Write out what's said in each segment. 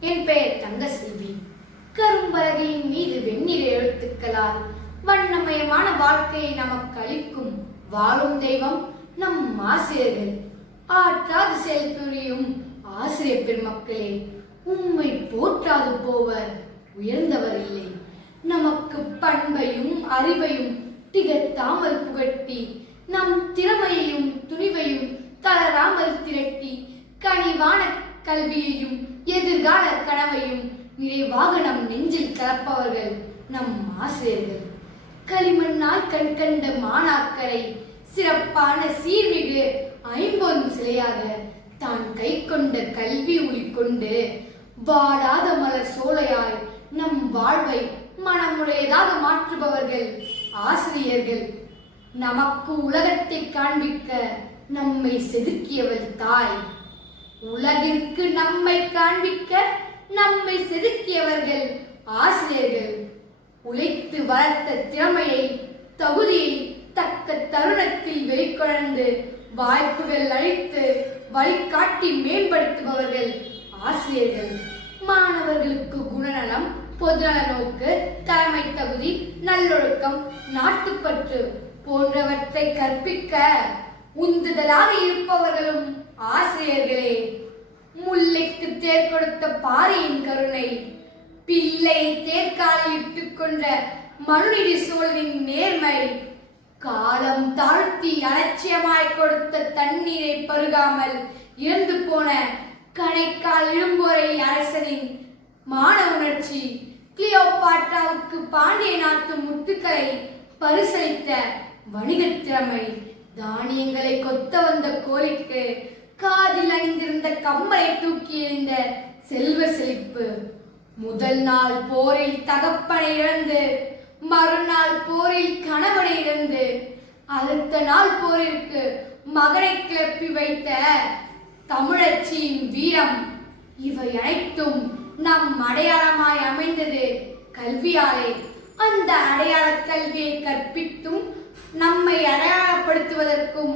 என் பெயர் தங்கசெல்வி கரும்பலகையின் மீது வெண்ணிற எழுத்துக்களால் வண்ணமயமான வாழ்க்கையை நமக்கு அளிக்கும் வாழும் தெய்வம் நம் ஆசிரியர்கள். ஆற்றாது செயல் புரியும் ஆசிரியர் பெருமக்களே உண்மை போற்றாது போவர் உயர்ந்தவர் இல்லை. நமக்கு பண்பையும் அறிவையும் திகத்தாமல் புகட்டி நம் திறமையையும் துணிவையும் தளராமல் திரட்டி கனிவான கல்வியையும் எதிர்கால கனவையும் நிறைவாக நம் நெஞ்சில் கலப்பவர்கள் நம் ஆசிரியர்கள். களிமண்ணாய் கண் கண்ட மாணாக்கரை சிறப்பான சீர்மிகு ஐம்பொன் சிலையாக தான் கை கொண்ட கல்வி உயிர்கொண்டு கொண்டு வாடாத மலர் சோலையாய் நம் வாழ்வை மனமுடையதாக மாற்றுபவர்கள் ஆசிரியர்கள். நமக்கு உலகத்தை காண்பிக்க நம்மை செதுக்கியவள் தாய் உலகிற்கு நம்மை காண்பிக்க நம்மை செதுக்கியவர்கள் ஆசிரியர்கள். உழைத்து வளர்த்த திறமையை தகுதியை தக்க தருணத்தில் வெளிக்கொணர்ந்து வாய்ப்புகள் அளித்து வழிகாட்டி மேம்படுத்துபவர்கள் ஆசிரியர்கள். மாணவர்களுக்கு குணநலம் பொதுநல நோக்கு தலைமை தகுதி நல்லொழுக்கம் நாட்டுப்பற்று போன்றவற்றை கற்பிக்க உந்துதலாக இருப்பவர்களும் ஆசிரியர்களே. தேர் கொடுத்த பாரியின் கருணை. பிள்ளை தேர்காலில் இட்டுக் கொண்ட மனுநீதி சோழனின் நேர்மை. காலம் தாழ்த்தி அலட்சியமாய் கொடுத்த தண்ணீரை பருகாமல் இறந்து போன கணைக்கால் இழும்போரை அரசனின் மான உணர்ச்சி. கிளியோபாட்ராவுக்கு பாண்டிய நாட்டு முத்துக்களை பரிசளித்த வணிகத் திறமை. தானியங்களை கொத்த வந்த கோழிக்கு காதில் அணிந்திருந்த கம்மலை தூக்கி எறிந்த செல்வ செழிப்பு. முதல் நாள் போரில் தகப்பனை இழந்து மறுநாள் போரில் கணவனை இழந்து அடுத்த நாள் போரிற்கு மகனை கிளப்பி வைத்த தமிழச்சியின் வீரம். இவை அனைத்தும் நம் அடையாளமாய் அமைந்தது. கல்வியாலே அந்த அடையாள கல்வியை கற்பித்தும் நம்மை அடையாளப்படுத்துவதற்கும்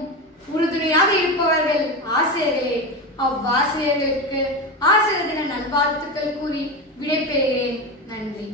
உறுதுணையாக இருப்பவர்கள் ஆசிரியர்களே அவ்வாசிரியர்களுக்கு ஆசிரியர் தின நல்வாழ்த்துக்கள் கூறி விடைபெறுகிறேன். நன்றி.